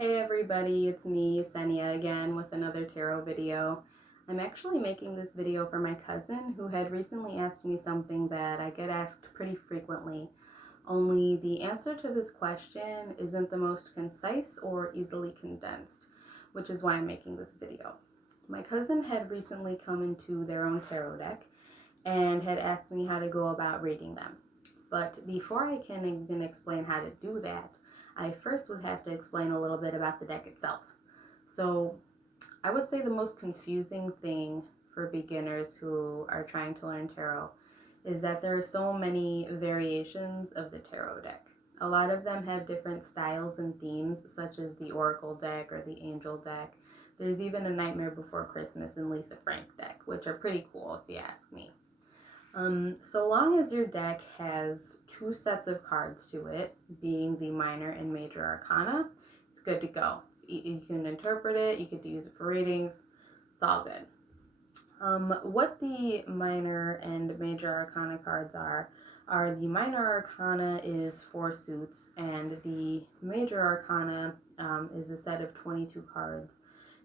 Hey everybody, it's me, Senia, again with another tarot video. I'm actually making this video for my cousin who had recently asked me something that I get asked pretty frequently. Only the answer to this question isn't the most concise or easily condensed, which is why I'm making this video. My cousin had recently come into their own tarot deck and had asked me how to go about reading them. But before I can even explain how to do that, I first would have to explain a little bit about the deck itself. So I would say the most confusing thing for beginners who are trying to learn tarot is that there are so many variations of the tarot deck. A lot of them have different styles and themes, such as the Oracle deck or the Angel deck. There's even a Nightmare Before Christmas and Lisa Frank deck, which are pretty cool if you ask me. So long as your deck has two sets of cards to it, being the minor and major arcana, it's good to go. You can interpret it, you could use it for readings, it's all good. What the minor and major arcana cards are the minor arcana is 4 suits, and the major arcana is a set of 22 cards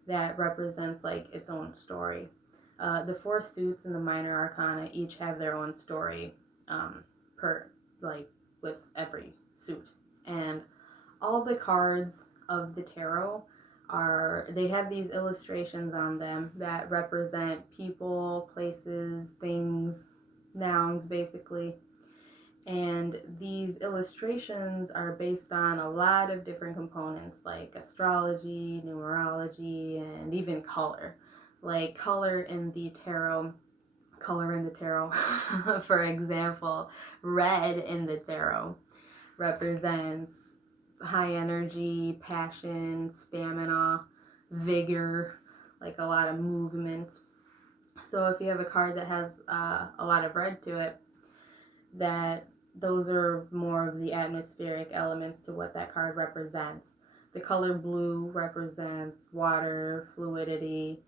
that represents like its own story. The 4 suits in the minor arcana each have their own story per like with every suit, and all the cards of the tarot they have these illustrations on them that represent people, places, things, nouns basically. And these illustrations are based on a lot of different components like astrology, numerology, and even color. Like color in the tarot, for example, red in the tarot represents high energy, passion, stamina, vigor, like a lot of movement. So if you have a card that has a lot of red to it, those are more of the atmospheric elements to what that card represents. The color blue represents water, fluidity,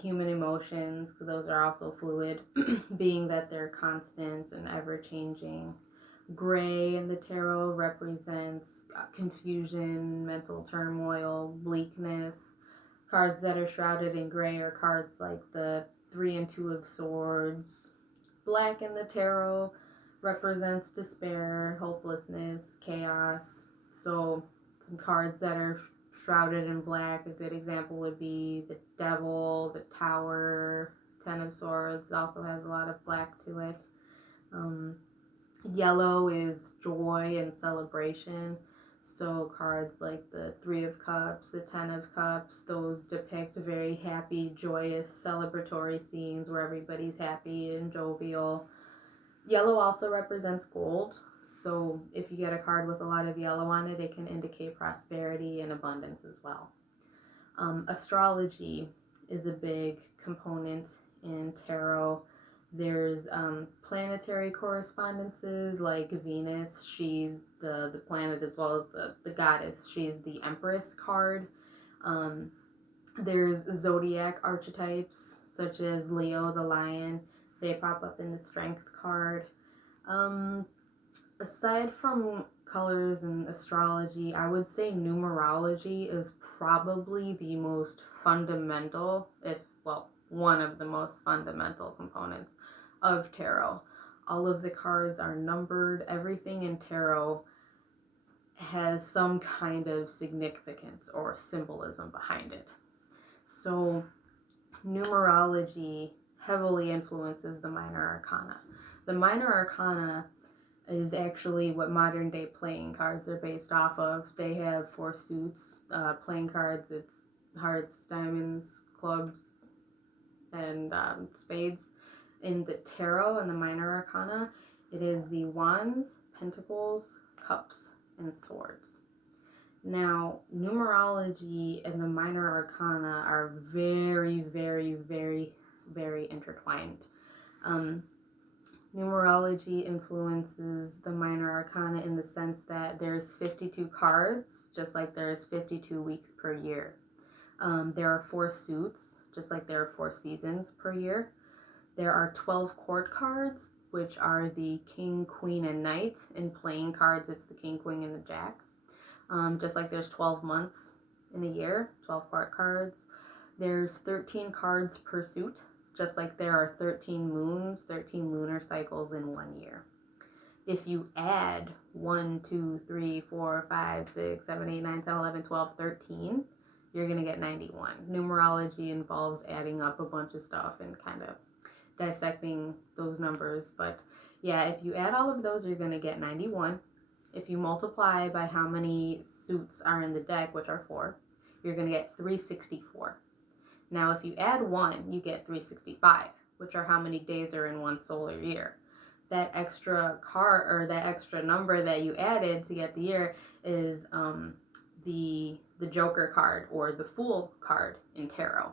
human emotions, because those are also fluid, being that they're constant and ever-changing. Gray in the tarot represents confusion, mental turmoil, bleakness. Cards that are shrouded in gray are cards like the 3 and 2 of Swords. Black in the tarot represents despair, hopelessness, chaos. So some cards that are shrouded in black, a good example would be the Devil, the Tower, 10 of Swords also has a lot of black to it. Yellow is joy and celebration. So cards like the 3 of Cups, the 10 of Cups, those depict very happy, joyous, celebratory scenes where everybody's happy and jovial. Yellow also represents gold. So if you get a card with a lot of yellow on it, it can indicate prosperity and abundance as well. Astrology is a big component in tarot. There's planetary correspondences like Venus. She's the planet as well as the goddess. She's the Empress card. There's zodiac archetypes such as Leo the lion. They pop up in the Strength card. Aside from colors and astrology, I would say numerology is probably the most fundamental, one of the most fundamental components of tarot. All of the cards are numbered. Everything in tarot has some kind of significance or symbolism behind it. So numerology heavily influences the minor arcana. The minor arcana is actually what modern day playing cards are based off of. They have 4 suits. Playing cards, it's hearts, diamonds, clubs, and spades. In the tarot and the minor arcana, it is the wands, pentacles, cups, and swords. Now, numerology and the minor arcana are very, very, very, very intertwined. Numerology influences the minor arcana in the sense that there's 52 cards, just like there's 52 weeks per year. There are 4 suits, just like there are 4 seasons per year. There are 12 court cards, which are the king, queen, and knight. In playing cards, it's the king, queen, and the jack. Just like there's 12 months in a year, 12 part cards. There's 13 cards per suit, just like there are 13 moons, 13 lunar cycles in 1 year. If you add 1, 2, 3, 4, 5, 6, 7, 8, 9, 10, 11, 12, 13, you're going to get 91. Numerology involves adding up a bunch of stuff and kind of dissecting those numbers. But yeah, if you add all of those, you're going to get 91. If you multiply by how many suits are in the deck, which are 4, you're going to get 364. Now, if you add 1, you get 365, which are how many days are in one solar year. That extra card, or that extra number that you added to get the year, is the Joker card, or the Fool card in tarot.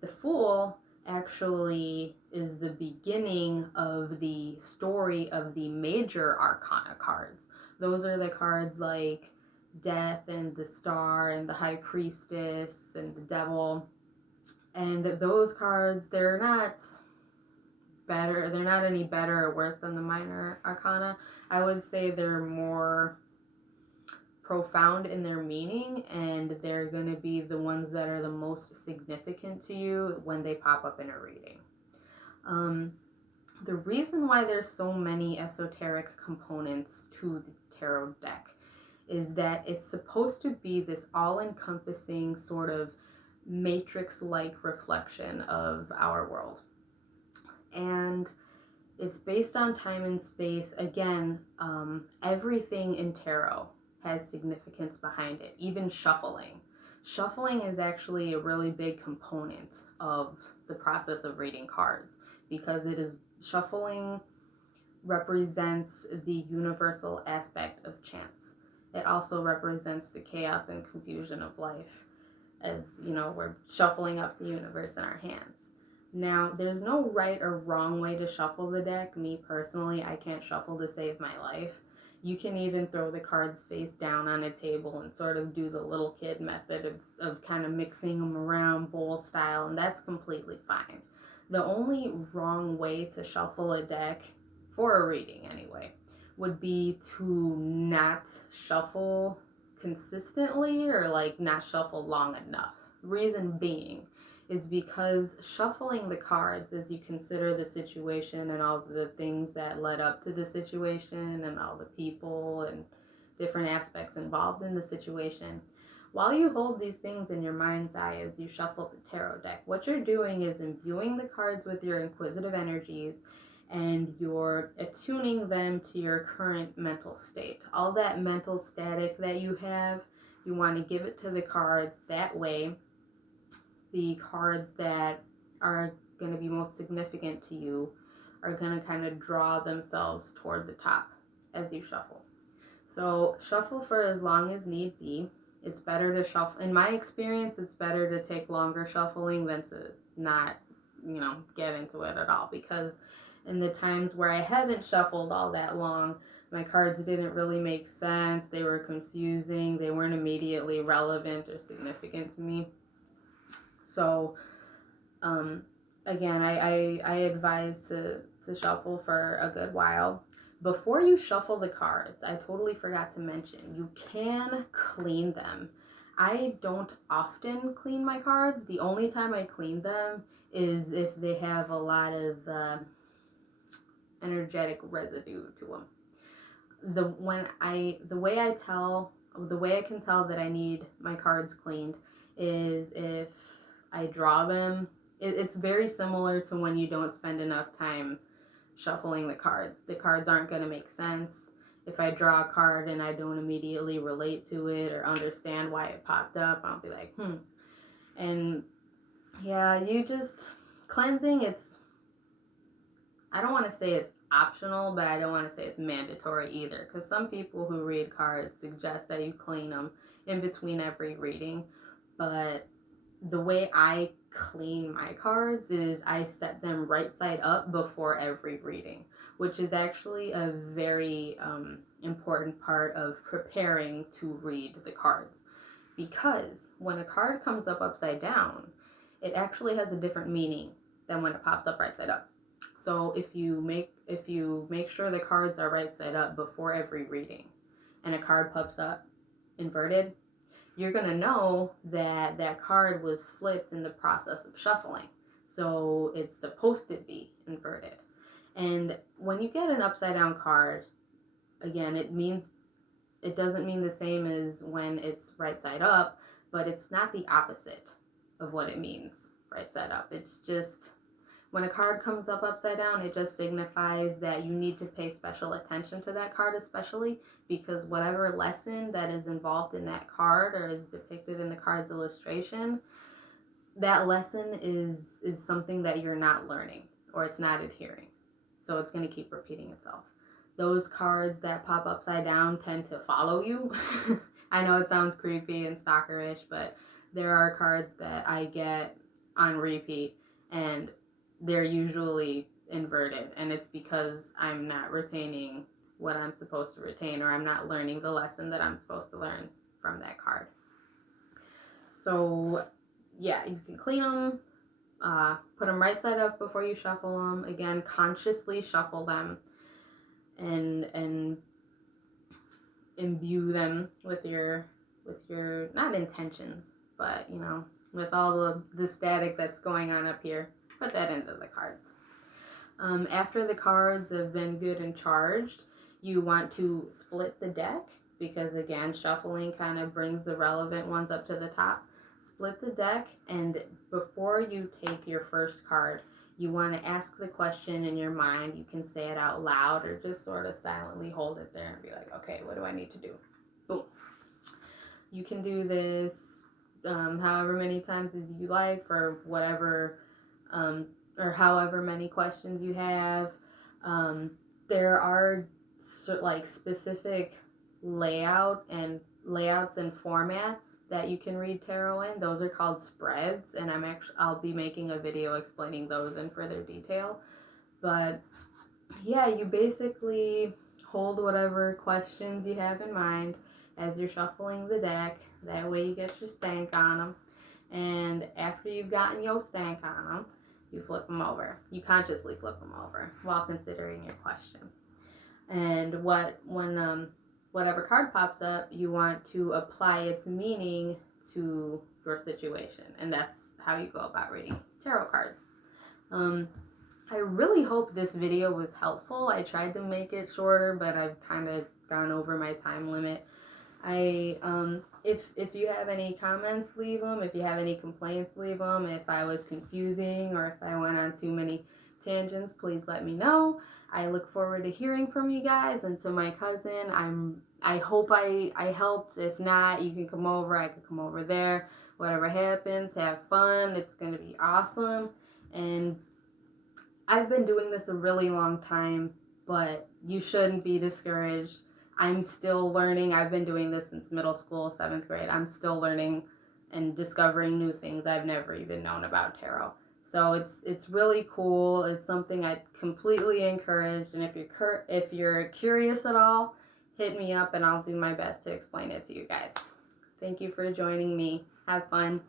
The Fool actually is the beginning of the story of the major arcana cards. Those are the cards like Death and the Star and the High Priestess and the Devil. And those cards, they're not any better or worse than the minor arcana. I would say they're more profound in their meaning, and they're going to be the ones that are the most significant to you when they pop up in a reading. The reason why there's so many esoteric components to the tarot deck is that it's supposed to be this all-encompassing sort of matrix-like reflection of our world. And it's based on time and space. Again, everything in tarot has significance behind it, even shuffling. Shuffling is actually a really big component of the process of reading cards, because shuffling represents the universal aspect of chance. It also represents the chaos and confusion of life, as you know, we're shuffling up the universe in our hands. Now, there's no right or wrong way to shuffle the deck. Me personally, I can't shuffle to save my life. You can even throw the cards face down on a table and sort of do the little kid method of kind of mixing them around bowl style, and that's completely fine. The only wrong way to shuffle a deck, for a reading anyway, would be to not shuffle consistently, or like not shuffle long enough. Reason being is because shuffling the cards as you consider the situation and all the things that led up to the situation and all the people and different aspects involved in the situation, while you hold these things in your mind's eye as you shuffle the tarot deck, what you're doing is imbuing the cards with your inquisitive energies, and you're attuning them to your current mental state. All that mental static that you have, you want to give it to the cards. That way, the cards that are going to be most significant to you are going to kind of draw themselves toward the top as you shuffle. So shuffle for as long as need be. It's better to shuffle. In my experience, it's better to take longer shuffling than to not, get into it at all, because in the times where I haven't shuffled all that long, my cards didn't really make sense. They were confusing. They weren't immediately relevant or significant to me. So, again, I advise to shuffle for a good while. Before you shuffle the cards, I totally forgot to mention, you can clean them. I don't often clean my cards. The only time I clean them is if they have a lot of energetic residue to them. The way I can tell that I need my cards cleaned is if I draw them. It's very similar to when you don't spend enough time shuffling the cards. The cards aren't going to make sense. If I draw a card and I don't immediately relate to it or understand why it popped up, I'll be like, And yeah, cleansing, I don't want to say it's optional, but I don't want to say it's mandatory either, because some people who read cards suggest that you clean them in between every reading. But the way I clean my cards is I set them right side up before every reading, which is actually a very important part of preparing to read the cards, because when a card comes up upside down, it actually has a different meaning than when it pops up right side up. So if you make sure the cards are right side up before every reading and a card pops up inverted, you're going to know that that card was flipped in the process of shuffling. So it's supposed to be inverted. And when you get an upside down card, again, it doesn't mean the same as when it's right side up, but it's not the opposite of what it means right side up. It's just when a card comes up upside down, it just signifies that you need to pay special attention to that card, especially because whatever lesson that is involved in that card or is depicted in the card's illustration, that lesson is something that you're not learning or it's not adhering. So it's going to keep repeating itself. Those cards that pop upside down tend to follow you. I know it sounds creepy and stalkerish, but there are cards that I get on repeat and they're usually inverted, and it's because I'm not retaining what I'm supposed to retain, or I'm not learning the lesson that I'm supposed to learn from that card. So yeah, you can clean them, put them right side up before you shuffle them. Again, consciously shuffle them and imbue them with your not intentions, but with all the static that's going on up here, put that into the cards. After the cards have been good and charged, you want to split the deck, because again, shuffling kind of brings the relevant ones up to the top. Split the deck, and before you take your first card, you want to ask the question in your mind. You can say it out loud or just sort of silently hold it there and be like, okay, what do I need to do? Boom. You can do this however many times as you like for whatever or however many questions you have. There are like specific layouts and formats that you can read tarot in. Those are called spreads, and I'll be making a video explaining those in further detail. But yeah, you basically hold whatever questions you have in mind as you're shuffling the deck. That way you get your stank on them. And after you've gotten your stank on them, you flip them over. You consciously flip them over while considering your question. And whatever card pops up, you want to apply its meaning to your situation. And that's how you go about reading tarot cards. I really hope this video was helpful. I tried to make it shorter, but I've kind of gone over my time limit. If you have any comments, leave them. If you have any complaints, leave them. If I was confusing or if I went on too many tangents, please let me know. I look forward to hearing from you guys. And to my cousin, I hope I helped. If not, you can come over. I could come over there. Whatever happens, have fun. It's going to be awesome. And I've been doing this a really long time, but you shouldn't be discouraged. I'm still learning. I've been doing this since middle school, 7th grade. I'm still learning and discovering new things I've never even known about tarot. So it's really cool. It's something I completely encourage. And if you're curious at all, hit me up and I'll do my best to explain it to you guys. Thank you for joining me. Have fun.